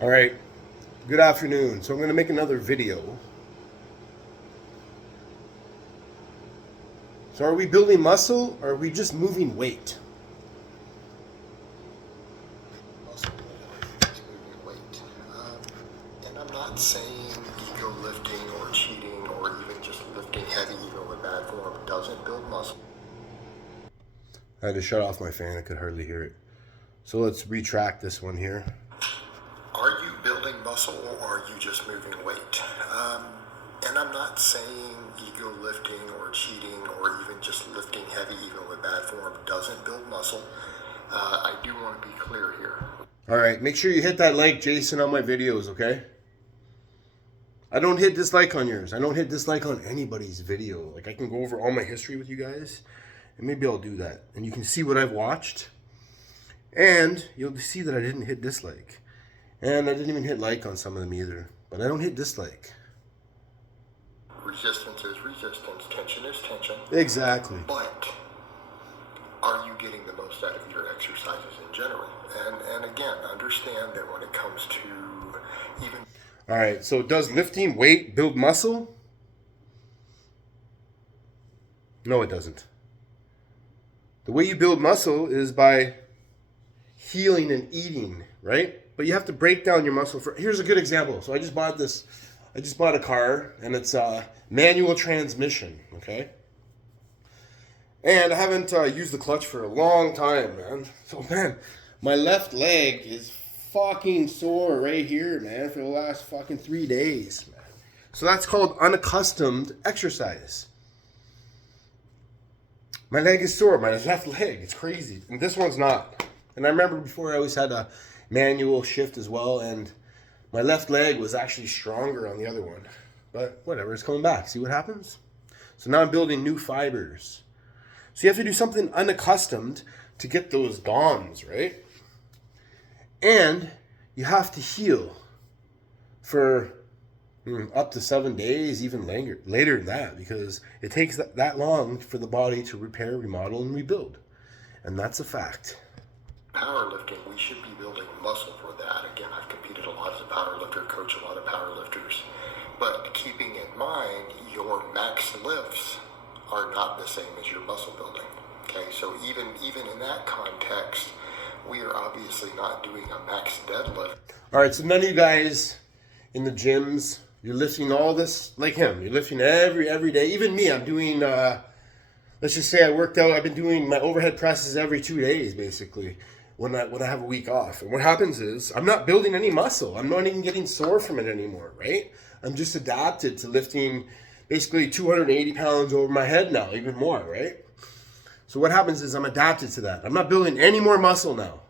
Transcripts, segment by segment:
All right, good afternoon. So I'm going to make another video. So are we building muscle or are we just moving weight? Muscle is moving weight. And I'm not saying ego lifting or cheating or even just lifting heavy even with bad form doesn't build muscle. I had to shut off my fan. I could hardly hear it. So let's retract this one here. Are you building muscle or are you just moving weight? And I'm not saying ego lifting or cheating or even just lifting heavy even with bad form doesn't build muscle. I do want to be clear here. All right, make sure you hit that like, Jason, on my videos, okay? I don't hit dislike on yours. I don't hit dislike on anybody's video. Like, I can go over all my history with you guys, and maybe I'll do that. And you can see what I've watched, and you'll see that I didn't hit dislike. And I didn't even hit like on some of them either. But I don't hit dislike. Resistance is resistance, tension is tension. Exactly. But are you getting the most out of your exercises in general? And again, understand that when it comes to even... All right, so does lifting weight build muscle? No, it doesn't. The way you build muscle is by healing and eating, right? But you have to break down your muscle. Here's a good example. So I just bought a car, and it's a manual transmission, okay? And I haven't used the clutch for a long time, man. So, man, my left leg is fucking sore right here, man, for the last fucking 3 days, man. So that's called unaccustomed exercise. My leg is sore, my left leg. It's crazy. And this one's not. And I remember before I always had a manual shift as well, and my left leg was actually stronger on the other one. But whatever, it's coming back. See what happens? So now I'm building new fibers. So you have to do something unaccustomed to get those DOMs, right? And you have to heal for up to 7 days, even later than that, because it takes that long for the body to repair, remodel, and rebuild. And that's a fact. Powerlifting, we should be building muscle for that. Again, I've competed a lot as a powerlifter, coach a lot of powerlifters. But keeping in mind, your max lifts are not the same as your muscle building. Okay, so even in that context, we are obviously not doing a max deadlift. All right, so none of you guys in the gyms, you're lifting all this like him. You're lifting every day. Even me, I'm doing, let's just say I worked out. I've been doing my overhead presses every 2 days, basically, when I have a week off. And what happens is I'm not building any muscle. I'm not even getting sore from it anymore, right? I'm just adapted to lifting basically 280 pounds over my head now, even more, right? So what happens is I'm adapted to that. I'm not building any more muscle now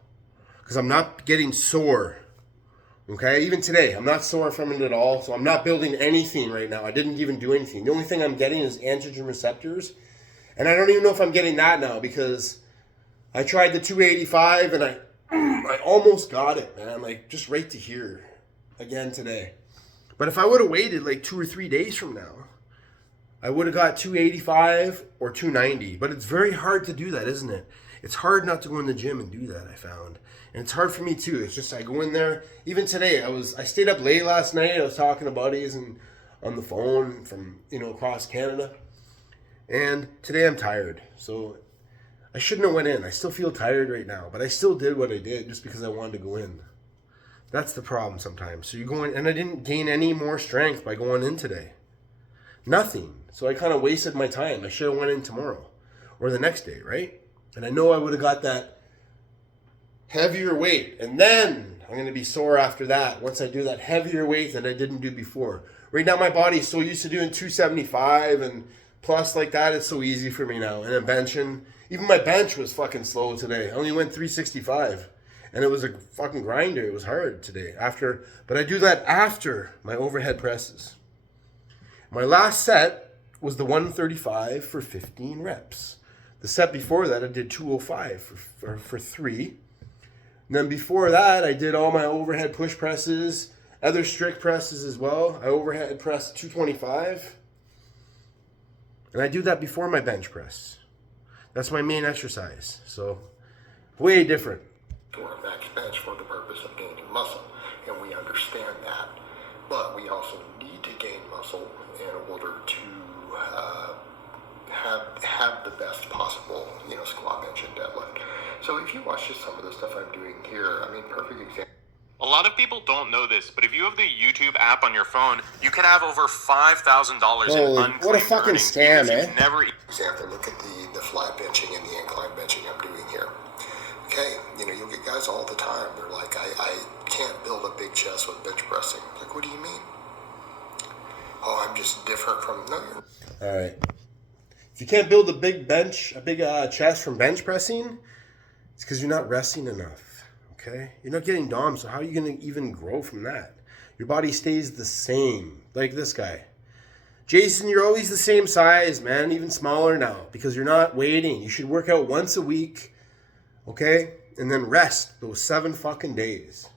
because I'm not getting sore. Okay, even today, I'm not sore from it at all. So I'm not building anything right now. I didn't even do anything. The only thing I'm getting is androgen receptors. And I don't even know if I'm getting that now because I tried the 285 and I almost got it, man. Like just right to here again today. But if I would have waited like 2 or 3 days from now, I would have got 285 or 290. But it's very hard to do that, isn't it? It's hard not to go in the gym and do that, I found. And it's hard for me too. It's just I go in there. Even today, I stayed up late last night. I was talking to buddies and on the phone from, across Canada. And today I'm tired. So I shouldn't have went in. I still feel tired right now. But I still did what I did just because I wanted to go in. That's the problem sometimes. So you go in, and I didn't gain any more strength by going in today. Nothing. So I kind of wasted my time. I should have went in tomorrow or the next day, right? And I know I would have got that heavier weight. And then I'm going to be sore after that once I do that heavier weight that I didn't do before. Right now my body's so used to doing 275 and plus like that. It's so easy for me now. And then benching. Even my bench was fucking slow today. I only went 365. And it was a fucking grinder. It was hard today. But I do that after my overhead presses. My last set was the 135 for 15 reps. The set before that, I did 205 for 3. And then before that, I did all my overhead push presses, other strict presses as well. I overhead pressed 225. And I do that before my bench press. That's my main exercise. So, way different. Or a max bench for the purpose of gaining muscle. and we understand that. But we also need to gain muscle in order to have the best possible, squat, bench, and deadlift. So if you watch just some of the stuff I'm doing here, I mean, perfect example. A lot of people don't know this, but if you have the YouTube app on your phone, you could have over $5,000 in unclaimed what a fucking earnings scam, because eh? you've never Example, look at the flat benching and the incline benching I'm doing here. Okay, you'll get guys all the time. They're like, I can't build a big chest with bench pressing. Like, what do you mean? Oh, I'm just different from, no, you're... All right. If you can't build a big chest from bench pressing, it's because you're not resting enough, okay? You're not getting DOM, so how are you going to even grow from that? Your body stays the same, like this guy. Jason, you're always the same size, man, even smaller now, because you're not waiting. You should work out once a week, okay? And then rest those 7 fucking days.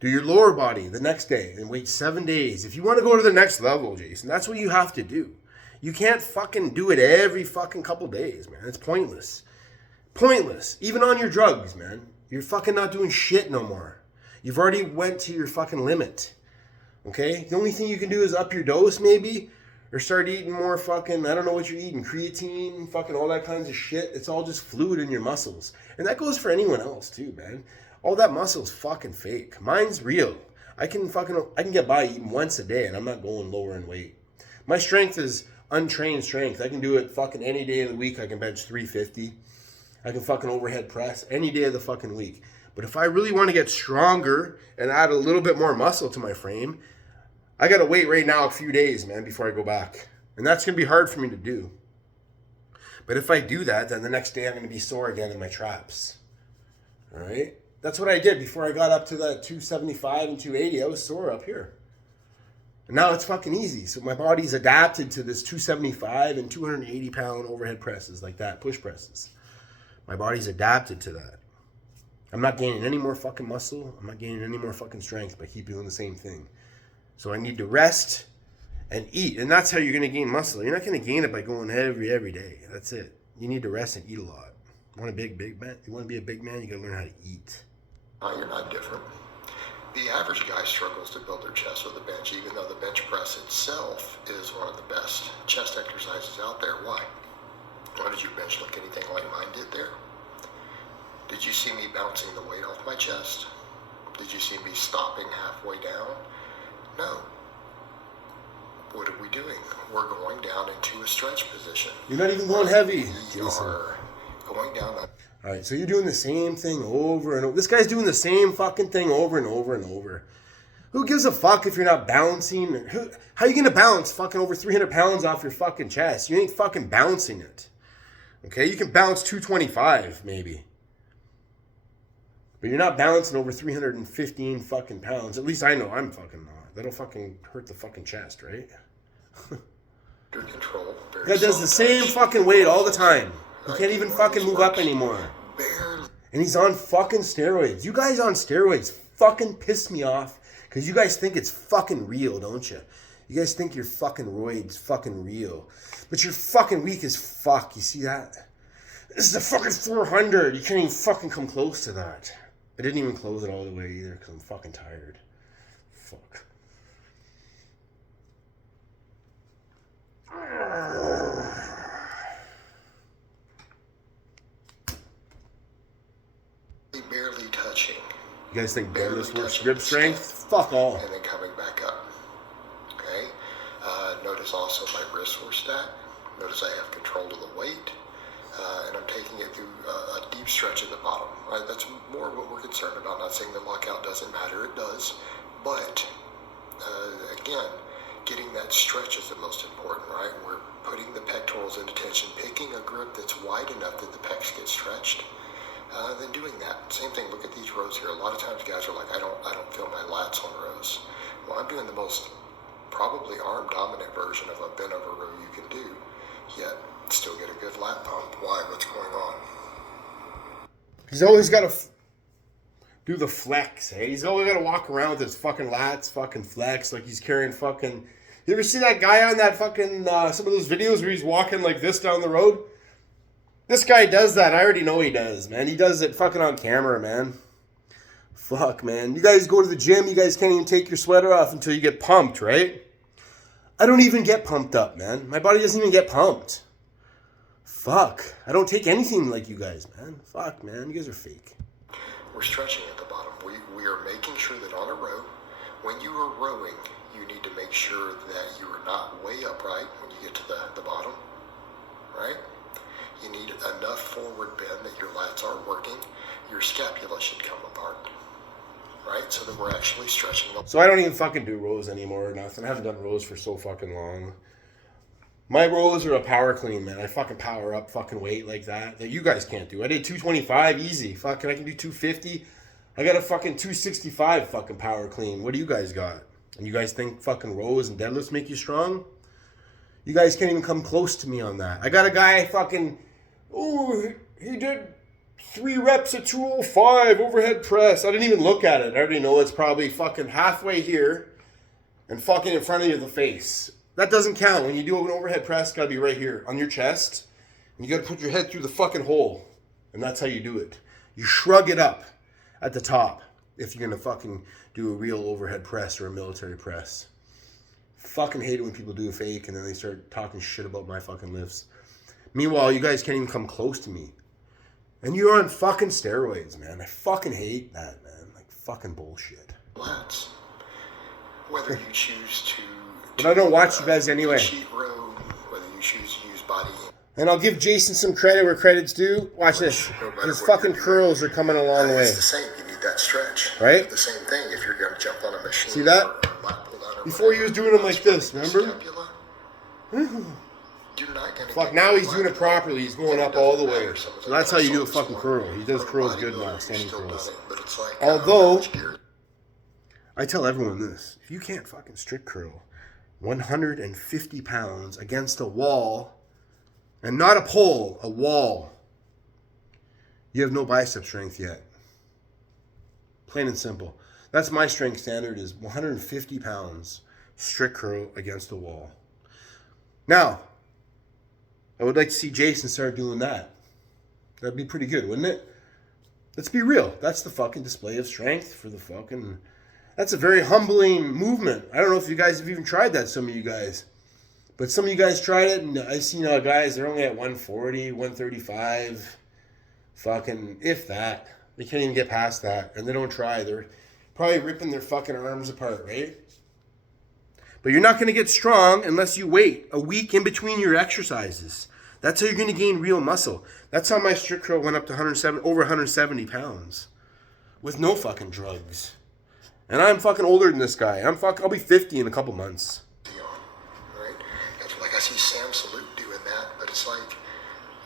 Do your lower body the next day and wait 7 days. If you want to go to the next level, Jason, that's what you have to do. You can't fucking do it every fucking couple days, man. It's pointless. Pointless. Even on your drugs, man. You're fucking not doing shit no more. You've already went to your fucking limit. Okay? The only thing you can do is up your dose maybe, or start eating more fucking, I don't know what you're eating, creatine, fucking all that kinds of shit. It's all just fluid in your muscles. And that goes for anyone else too, man. All that muscle's fucking fake. Mine's real. I can get by eating once a day and I'm not going lower in weight. My strength is untrained strength. I can do it fucking any day of the week. I can bench 350. I can fucking overhead press any day of the fucking week. But if I really want to get stronger and add a little bit more muscle to my frame, I got to wait right now a few days, man, before I go back. And that's going to be hard for me to do. But if I do that, then the next day I'm going to be sore again in my traps. All right? That's what I did before I got up to that 275 and 280. I was sore up here. And now it's fucking easy. So my body's adapted to this 275 and 280 pound overhead presses like that, push presses. My body's adapted to that. I'm not gaining any more fucking muscle. I'm not gaining any more fucking strength by keep doing the same thing. So I need to rest and eat. And that's how you're going to gain muscle. You're not going to gain it by going every day. That's it. You need to rest and eat a lot. You want to be a big man? You want to be a big man? You got to learn how to eat. You're not different. The average guy struggles to build their chest with a bench, even though the bench press itself is one of the best chest exercises out there. Why? Why did your bench look anything like mine did there? Did you see me bouncing the weight off my chest? Did you see me stopping halfway down? No. What are we doing? We're going down into a stretch position. You're not even going heavy, We are going down a... All right, so you're doing the same thing over and over. This guy's doing the same fucking thing over and over and over. Who gives a fuck if you're not bouncing? How are you going to bounce fucking over 300 pounds off your fucking chest? You ain't fucking bouncing it. Okay, you can bounce 225 maybe. But you're not bouncing over 315 fucking pounds. At least I know I'm fucking not. That'll fucking hurt the fucking chest, right? Under control. That does the same fucking weight all the time. He can't even fucking move up anymore. And he's on fucking steroids. You guys on steroids fucking piss me off. Because you guys think it's fucking real, don't you? You guys think your fucking roids fucking real. But you're fucking weak as fuck. You see that? This is a fucking 400. You can't even fucking come close to that. I didn't even close it all the way either because I'm fucking tired. Fuck. Barely touching. You guys think deadlift works grip strength? Fuck all. And then coming back up. Okay. Notice also my wrists were stacked. Notice I have control of the weight. And I'm taking it through a deep stretch at the bottom. Right? That's more what we're concerned about. Not saying that lockout doesn't matter. It does. But, again, getting that stretch is the most important, right? We're putting the pectorals into tension, picking a grip that's wide enough that the pecs get stretched. Then doing that. Same thing, look at these rows here. A lot of times guys are like, I don't feel my lats on rows. Well, I'm doing the most probably arm dominant version of a bent over row you can do, yet still get a good lat pump. Why? What's going on? He's always got to do the flex, eh? He's always got to walk around with his fucking lats, fucking flex, like he's carrying fucking... You ever see that guy on that fucking, some of those videos where he's walking like this down the road? This guy does that. I already know he does, man. He does it fucking on camera, man. Fuck, man. You guys go to the gym, you guys can't even take your sweater off until you get pumped, right? I don't even get pumped up, man. My body doesn't even get pumped. Fuck. I don't take anything like you guys, man. Fuck, man. You guys are fake. We're stretching at the bottom. We are making sure that on a row, when you are rowing, you need to make sure that you are not way upright when you get to the bottom, right? You need enough forward bend that your lats are working. Your scapula should come apart, right? So that we're actually stretching. So I don't even fucking do rows anymore or nothing. I haven't done rows for so fucking long. My rows are a power clean, man. I fucking power up fucking weight like that you guys can't do. I did 225 easy. Fucking I can do 250. I got a fucking 265 fucking power clean. What do you guys got? And you guys think fucking rows and deadlifts make you strong? You guys can't even come close to me on that. I got a guy fucking, he did 3 reps at 205 overhead press. I didn't even look at it. I already know it's probably fucking halfway here and fucking in front of you the face. That doesn't count. When you do an overhead press, it's got to be right here on your chest. And you got to put your head through the fucking hole. And that's how you do it. You shrug it up at the top if you're going to fucking do a real overhead press or a military press. Fucking hate it when people do a fake and then they start talking shit about my fucking lifts. Meanwhile, you guys can't even come close to me. And you're on fucking steroids, man. I fucking hate that, man. Like fucking bullshit. Lats. Whether you choose to But I don't watch you guys anyway. Cheat row, whether you choose to use body. And I'll give Jason some credit where credit's due. Watch this. His fucking curls are coming a long way. It's the same. You need that stretch. Right? The same thing if you're going to jump on a machine. See that? Before he was doing them like this, remember? Scapula, you're not going to Fuck, now he's doing it properly. He's going up all the way. So that's how you do a fucking curl. He does curls good now, standing curls. Although, I tell everyone this. If you can't fucking strict curl 150 pounds against a wall, and not a pole, a wall, you have no bicep strength yet. Plain and simple. That's my strength standard, is 150 pounds strict curl against a wall. Now, I would like to see Jason start doing that. That'd be pretty good, wouldn't it? Let's be real. That's the fucking display of strength for the fucking... That's a very humbling movement. I don't know if you guys have even tried that, some of you guys. But some of you guys tried it, and I see guys, they're only at 140, 135. Fucking, if that. They can't even get past that. And they don't try. They're probably ripping their fucking arms apart, right? But you're not going to get strong unless you wait a week in between your exercises. That's how you're going to gain real muscle. That's how my strict curl went up to over 170 pounds. With no fucking drugs. And I'm fucking older than this guy. I'll be 50 in a couple months. Right? Like I see Sam Salute doing that, but it's like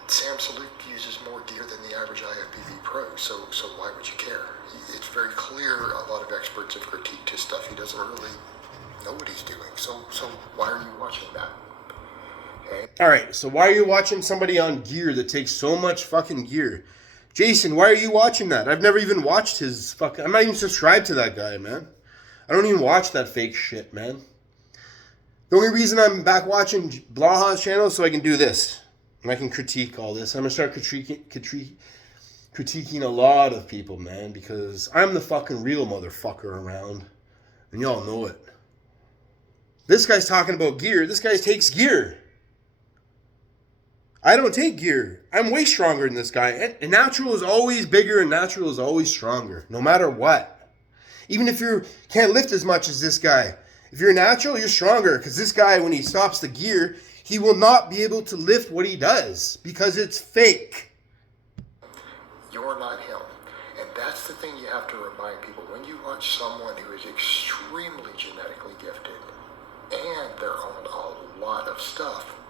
Sam Salute uses more gear than the average IFBB pro, so why would you care? It's very clear a lot of experts have critiqued his stuff. He doesn't really know what he's doing. So why are you watching that? Okay? All right, so why are you watching somebody on gear that takes so much fucking gear? Jason, why are you watching that? I've never even watched his fucking... I'm not even subscribed to that guy, man. I don't even watch that fake shit, man. The only reason I'm back watching Blaha's channel is so I can do this. And I can critique all this. I'm going to start critiquing a lot of people, man, because I'm the fucking real motherfucker around. And y'all know it. This guy's talking about gear. This guy takes gear. I don't take gear. I'm way stronger than this guy. And natural is always bigger and natural is always stronger, no matter what. Even if you can't lift as much as this guy. If you're natural, you're stronger. Because this guy, when he stops the gear, he will not be able to lift what he does. Because it's fake. You're not him. And that's the thing you have to remind people. When you watch someone who is extremely genetically gifted, and they're on a lot of stuff,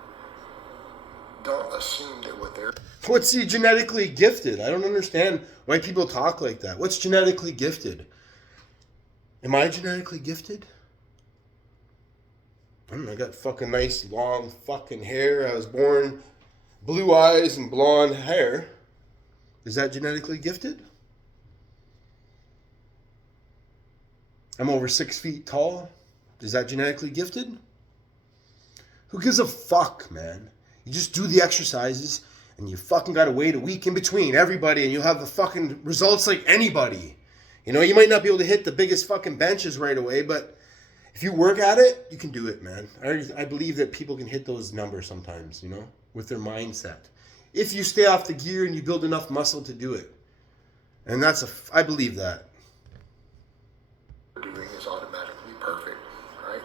don't assume that what they're... What's he genetically gifted? I don't understand why people talk like that. What's genetically gifted? Am I genetically gifted? I don't know, I got fucking nice long fucking hair. I was born blue eyes and blonde hair. Is that genetically gifted? I'm over 6 feet tall. Is that genetically gifted? Who gives a fuck, man? You just do the exercises, and you fucking gotta wait a week in between everybody, and you'll have the fucking results like anybody. You know, you might not be able to hit the biggest fucking benches right away, but if you work at it, you can do it, man. I believe that people can hit those numbers sometimes, you know, with their mindset. If you stay off the gear and you build enough muscle to do it. And I believe that. Doing is automatically perfect, right?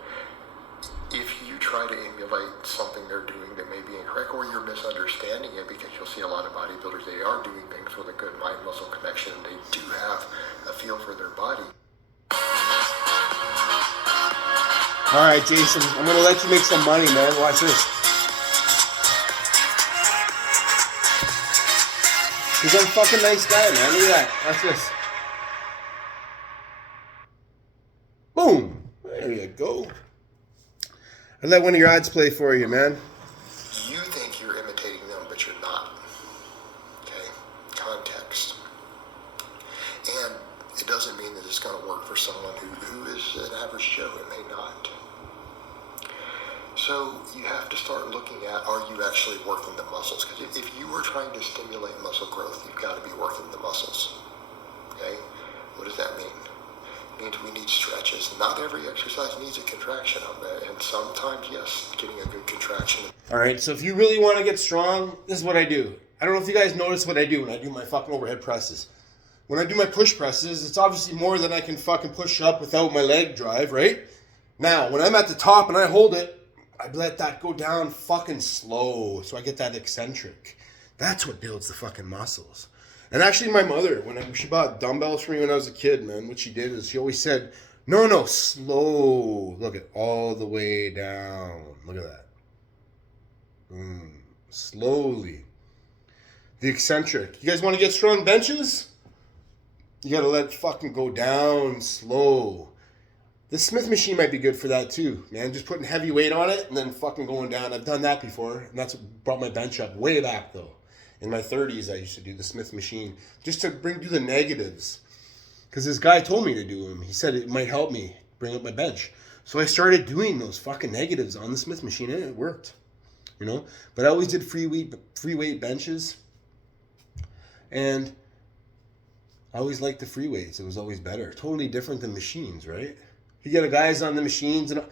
If you try to emulate something they're doing that may be incorrect, or you're misunderstanding it, because you'll see a lot of bodybuilders, they are doing things with a good mind-muscle connection. They do have a feel for their body. All right, Jason, I'm going to let you make some money, man. Watch this. He's a fucking nice guy, man. Look at that. Watch this. Boom. There you go. I let one of your ads play for you, man. You think you're imitating them, but you're not. Okay? Context. And it doesn't mean that it's going to work for someone who is an average Joe. It may not. So you have to start looking at, are you actually working the muscles? Because if you are trying to stimulate muscle growth, you've got to be working the muscles. Okay? What does that mean? It means we need stretches. Not every exercise needs a contraction on that. And sometimes, yes, getting a good contraction. All right, so if you really want to get strong, this is what I do. I don't know if you guys notice what I do when I do my fucking overhead presses. When I do my push presses, it's obviously more than I can fucking push up without my leg drive, right? Now, when I'm at the top and I hold it, I let that go down fucking slow, so I get that eccentric. That's what builds the fucking muscles. And actually, my mother, she bought dumbbells for me when I was a kid, man, what she did is she always said, no, slow. Look at all the way down. Look at that. Slowly. The eccentric. You guys want to get strong benches? You got to let it fucking go down slow. The Smith machine might be good for that too, man. Just putting heavy weight on it and then fucking going down. I've done that before, and that's what brought my bench up way back though. In my 30s, I used to do the Smith machine just to do the negatives. Because this guy told me to do them. He said it might help me bring up my bench. So I started doing those fucking negatives on the Smith machine, and it worked. You know? But I always did free weight benches. And I always liked the free weights. It was always better. Totally different than machines, right? You get guys on the machines, and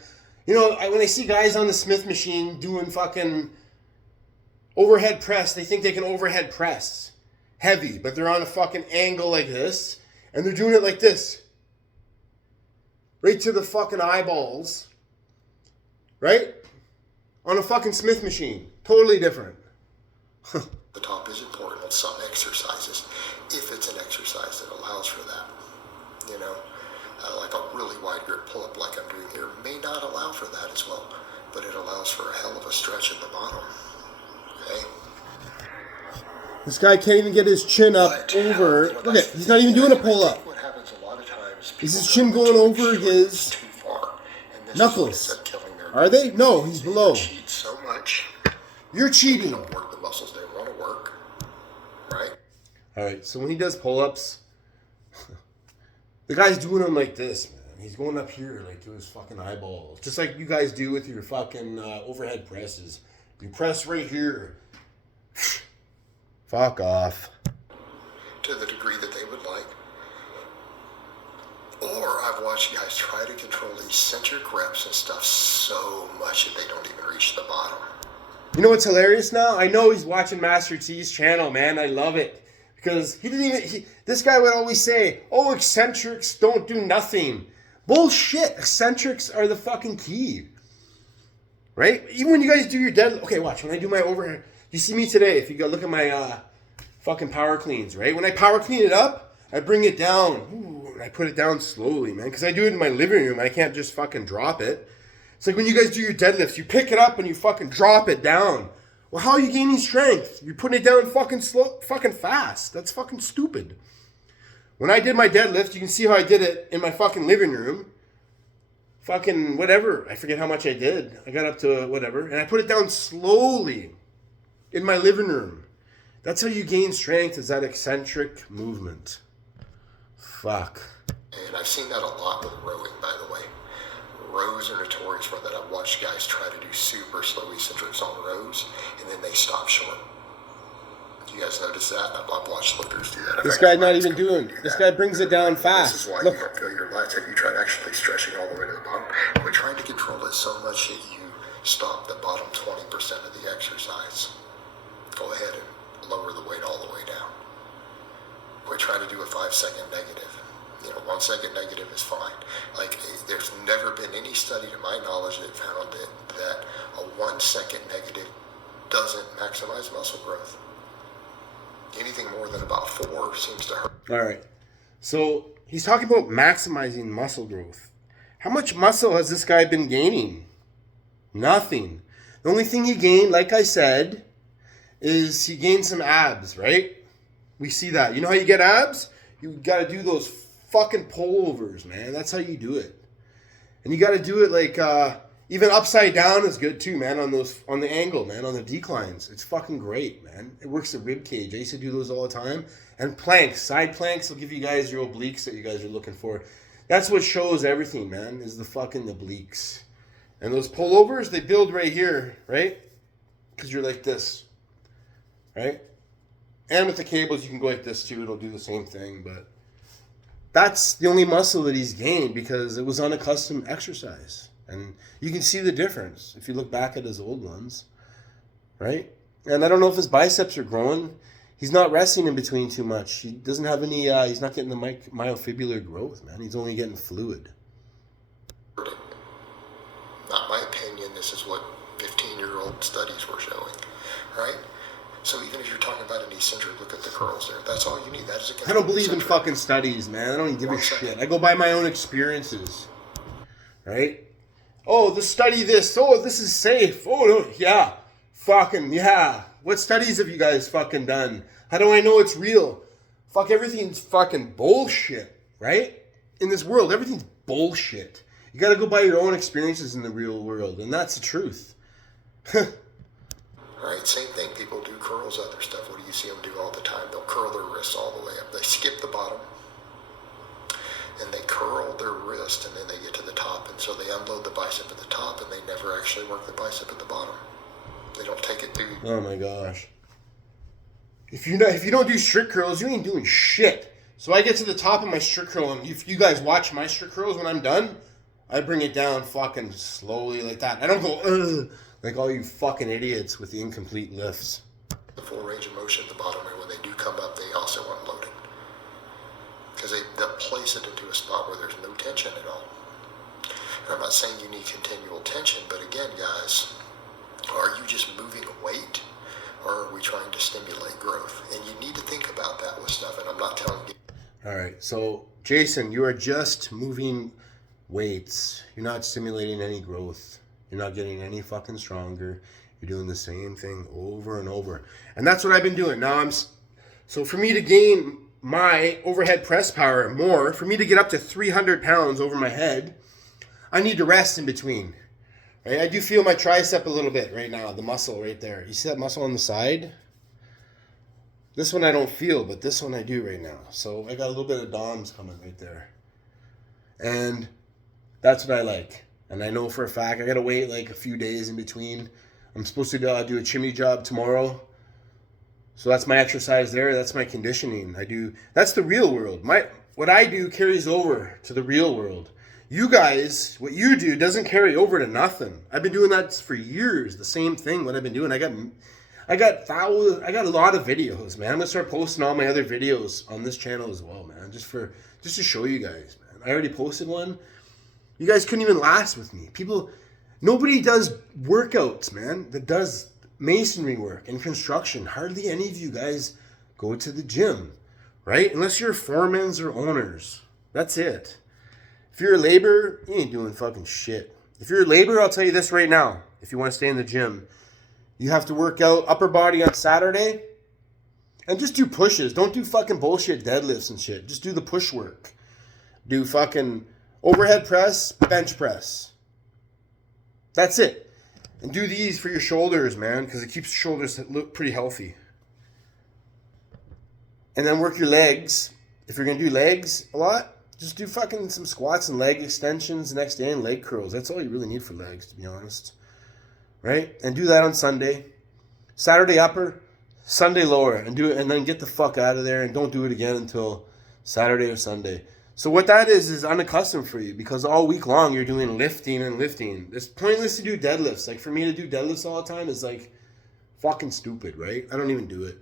you know, when I see guys on the Smith machine doing fucking overhead press, they think they can overhead press heavy, but they're on a fucking angle like this, and they're doing it like this, right to the fucking eyeballs, right? On a fucking Smith machine, totally different. The top is important on some exercises, if it's an exercise that allows for that, you know. Like a really wide grip pull-up like I'm doing here may not allow for that as well, but it allows for a hell of a stretch at the bottom. Okay? This guy can't even get his chin up over. You know, look at, he's not even doing a pull-up. What happens a lot of times, is his chin going over his knuckles? Are they? No, he's below. Cheat so much. You're cheating. Don't work the muscles they want to work, right? All right, so when he does pull-ups, the guy's doing them like this, man. He's going up here, like, to his fucking eyeballs. Just like you guys do with your fucking overhead presses. You press right here. Fuck off. To the degree that they would like. Or I've watched guys try to control eccentric reps and stuff so much that they don't even reach the bottom. You know what's hilarious now? I know he's watching Master T's channel, man. I love it. Because this guy would always say, oh, eccentrics don't do nothing. Bullshit. Eccentrics are the fucking key. Right? Even when you guys do your deadlift. Okay, watch. When I do my overhead. You see me today. If you go look at my fucking power cleans, right? When I power clean it up, I bring it down. Ooh, and I put it down slowly, man. Because I do it in my living room. I can't just fucking drop it. It's like when you guys do your deadlifts. You pick it up and you fucking drop it down. Well, how are you gaining strength? You're putting it down fucking slow, fucking fast. That's fucking stupid. When I did my deadlift, you can see how I did it in my fucking living room. Fucking whatever. I forget how much I did. I got up to whatever. And I put it down slowly in my living room. That's how you gain strength, is that eccentric movement. Fuck. And I've seen that a lot with rowing, by the way. Rows are notorious for that. I've watched guys try to do super slow eccentrics on rows, and then they stop short. You You guys notice that? I've watched lifters do that. This guy not even doing. This guy brings it down fast. This is why Look. you don't feel your lats if you try actually stretching all the way to the bottom. We're trying to control it so much that you stop the bottom 20% of the exercise. Go ahead and lower the weight all the way down. We're trying to do a 5-second negative. 1 second negative is fine. Like, there's never been any study to my knowledge that found that a 1 second negative doesn't maximize muscle growth. Anything more than about 4 seems to hurt. All right. So he's talking about maximizing muscle growth. How much muscle has this guy been gaining? Nothing. The only thing he gained, like I said, is he gained some abs, right? We see that. You know how you get abs? You got to do those fucking pullovers, man. That's how you do it. And you got to do it like even upside down is good too, man, on the angle, man, on the declines. It's fucking great, man. It works the rib cage. I used to do those all the time. And planks, side planks will give you guys your obliques that you guys are looking for. That's what shows everything, man, is the fucking obliques. And those pullovers, they build right here, right? Because you're like this, right? And with the cables, you can go like this too. It'll do the same thing, but that's the only muscle that he's gained because it was unaccustomed exercise. And you can see the difference if you look back at his old ones, right? And I don't know if his biceps are growing. He's not resting in between too much. He doesn't have any, he's not getting the myofibrillar growth, man. He's only getting fluid. Not my opinion. This is what 15-year-old studies were showing, right? So even if you're talking about an eccentric, look at the curls there. That's all you need. That is a I don't believe in fucking studies, man. I don't even give a shit. I go by my own experiences, right? Oh, study this. Oh, this is safe. Oh, no. Yeah. Fucking, yeah. What studies have you guys fucking done? How do I know it's real? Fuck, everything's fucking bullshit, right? In this world, everything's bullshit. You gotta go by your own experiences in the real world, and that's the truth. Right, same thing. People do curls, other stuff. What do you see them do all the time? They'll curl their wrists all the way up. They skip the bottom, and they curl their wrist, and then they get to the top, and so they unload the bicep at the top, and they never actually work the bicep at the bottom. They don't take it through. Oh my gosh! If you don't do strict curls, you ain't doing shit. So I get to the top of my strict curl, and if you guys watch my strict curls when I'm done, I bring it down fucking slowly like that. I don't go ugh. Like all you fucking idiots with the incomplete lifts. The full range of motion at the bottom, and when they do come up, they also unload it. Because they'll place it into a spot where there's no tension at all. And I'm not saying you need continual tension, but again, guys, are you just moving a weight, or are we trying to stimulate growth? And you need to think about that with stuff, and I'm not telling you. All right, so Jason, you are just moving weights. You're not stimulating any growth. You're not getting any fucking stronger. You're doing the same thing over and over. And that's what I've been doing. So for me to gain my overhead press power more, for me to get up to 300 pounds over my head, I need to rest in between. Right? I do feel my tricep a little bit right now, the muscle right there. You see that muscle on the side? This one I don't feel, but this one I do right now. So I got a little bit of DOMs coming right there. And that's what I like. And I know for a fact, I got to wait like a few days in between. I'm supposed to do a chimney job tomorrow. So that's my exercise there. That's my conditioning. That's the real world. What I do carries over to the real world. You guys, what you do doesn't carry over to nothing. I've been doing that for years. The same thing, what I've been doing. I got a lot of videos, man. I'm going to start posting all my other videos on this channel as well, man. Just to show you guys, man. I already posted one. You guys couldn't even last with me. Nobody does workouts, man, that does masonry work and construction. Hardly any of you guys go to the gym, right? Unless you're foremans or owners. That's it. If you're a laborer, you ain't doing fucking shit. If you're a laborer, I'll tell you this right now. If you want to stay in the gym, you have to work out upper body on Saturday and just do pushes. Don't do fucking bullshit deadlifts and shit. Just do the push work. Do fucking overhead press, bench press. That's it. And do these for your shoulders, man, because it keeps your shoulders look pretty healthy. And then work your legs. If you're going to do legs a lot, just do fucking some squats and leg extensions the next day and leg curls. That's all you really need for legs, to be honest. Right? And do that on Sunday. Saturday upper, Sunday lower and do it, and then get the fuck out of there and don't do it again until Saturday or Sunday. So what that is unaccustomed for you, because all week long you're doing lifting and lifting. It's pointless to do deadlifts. Like for me to do deadlifts all the time is like fucking stupid, right? I don't even do it.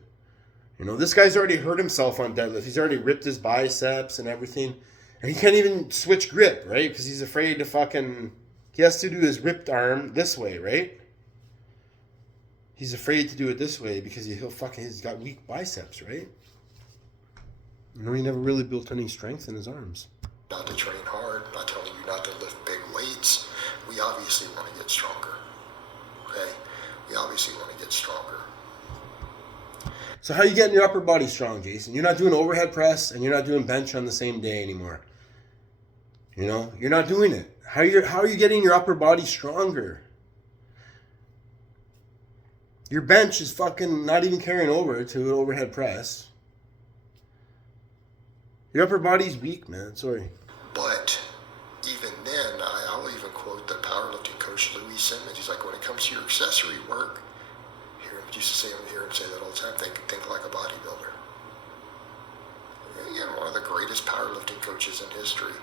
You know, this guy's already hurt himself on deadlift. He's already ripped his biceps and everything. And he can't even switch grip, right? Because he's afraid to fucking... He has to do his ripped arm this way, right? He's afraid to do it this way because he's got weak biceps, right? You know, he never really built any strength in his arms. Not to train hard, not telling you not to lift big weights. We obviously want to get stronger. Okay? We obviously want to get stronger. So how are you getting your upper body strong, Jason? You're not doing overhead press and you're not doing bench on the same day anymore. You know, you're not doing it. How are you getting your upper body stronger? Your bench is fucking not even carrying over to an overhead press. Your upper body's weak, man. Sorry. But even then, I'll even quote the powerlifting coach Louis Simmons. He's like, when it comes to your accessory work, hear him say that all the time. Think like a bodybuilder. Again, one of the greatest powerlifting coaches in history,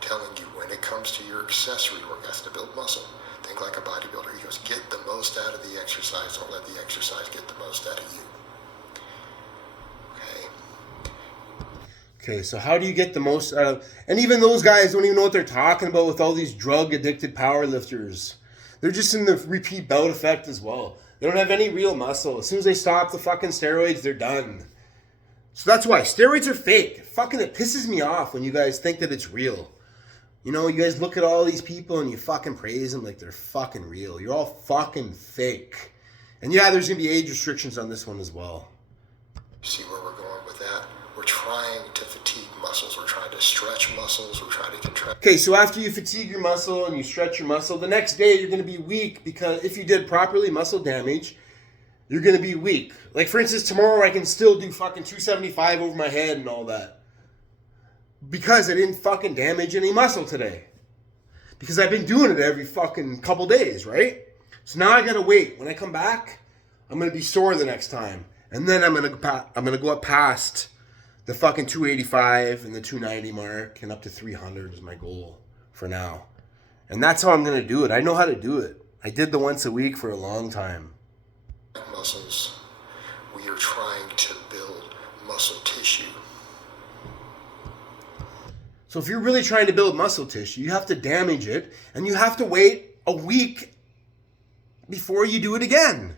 telling you when it comes to your accessory work, has to build muscle. Think like a bodybuilder. He goes, get the most out of the exercise. Don't let the exercise get the most out of you. Okay, so how do you get the most out of... And even those guys don't even know what they're talking about with all these drug-addicted powerlifters. They're just in the repeat bout effect as well. They don't have any real muscle. As soon as they stop the fucking steroids, they're done. So that's why. Steroids are fake. It pisses me off when you guys think that it's real. You know, you guys look at all these people and you fucking praise them like they're fucking real. You're all fucking fake. And yeah, there's going to be age restrictions on this one as well. See where we're going with that? We're trying to fatigue muscles. We're trying to stretch muscles. We're trying to contract. Okay, so after you fatigue your muscle and you stretch your muscle, the next day you're going to be weak because if you did properly muscle damage, you're going to be weak. Like, for instance, tomorrow I can still do fucking 275 over my head and all that. Because I didn't fucking damage any muscle today. Because I've been doing it every fucking couple days, right? So now I got to wait. When I come back, I'm going to be sore the next time. And then I'm going to go up past the fucking 285 and the 290 mark and up to 300 is my goal for now. And that's how I'm going to do it. I know how to do it. I did the once a week for a long time. Muscles. We are trying to build muscle tissue. So if you're really trying to build muscle tissue, you have to damage it and you have to wait a week before you do it again.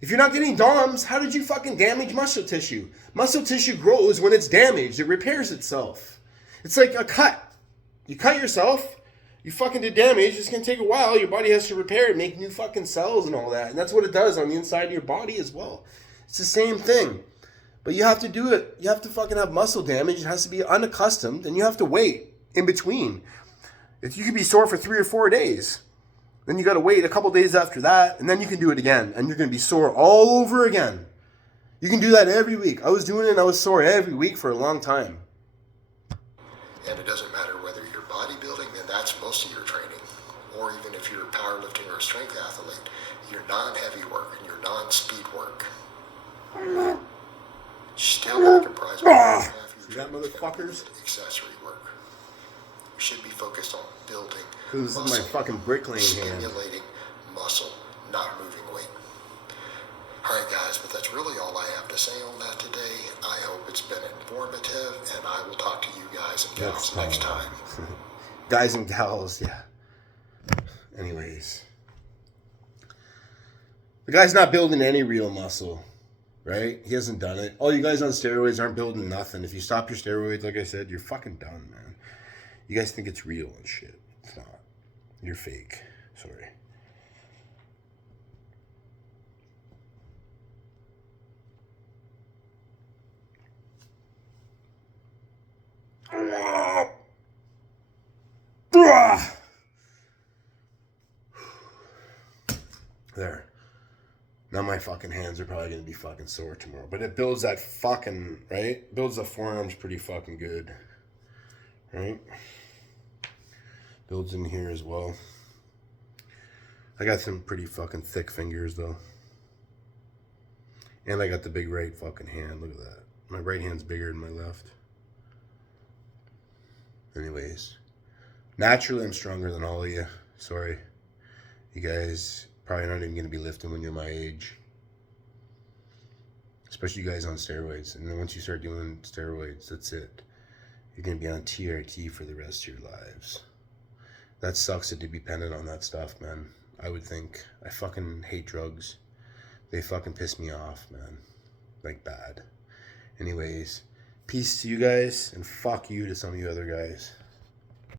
If you're not getting DOMs, how did you fucking damage muscle tissue? Muscle tissue grows when it's damaged. It repairs itself. It's like a cut. You cut yourself, you fucking did damage. It's going to take a while. Your body has to repair it, make new fucking cells and all that. And that's what it does on the inside of your body as well. It's the same thing. But you have to do it. You have to fucking have muscle damage. It has to be unaccustomed. And you have to wait in between. If you could be sore for 3 or 4 days, then you got to wait a couple days after that, and then you can do it again, and you're going to be sore all over again. You can do that every week. I was doing it, and I was sore every week for a long time. And it doesn't matter whether you're bodybuilding, then that's most of your training. Or even if you're powerlifting or a strength athlete, your non-heavy work and your non-speed work still comprise half of your motherfuckers? Accessory work. We should be focused on building This muscle, is my fucking bricklaying hand. stimulating muscle, not moving weight. All right, guys, but that's really all I have to say on that today. I hope it's been informative, and I will talk to you guys and gals next time. Guys and gals, yeah. Anyways. The guy's not building any real muscle, right? He hasn't done it. All you guys on steroids aren't building nothing. If you stop your steroids, like I said, you're fucking done, man. You guys think it's real and shit. It's not. You're fake. Sorry. There. Now my fucking hands are probably going to be fucking sore tomorrow. But it builds that fucking, right? Builds the forearms pretty fucking good. Right? Builds in here as well. I got some pretty fucking thick fingers though. And I got the big right fucking hand. Look at that. My right hand's bigger than my left. Anyways. Naturally, I'm stronger than all of you. Sorry. You guys probably not even going to be lifting when you're my age. Especially you guys on steroids. And then once you start doing steroids, that's it. You're going to be on TRT for the rest of your lives. That sucks to be dependent on that stuff, man. I would think. I fucking hate drugs. They fucking piss me off, man. Like, bad. Anyways, peace to you guys, and fuck you to some of you other guys.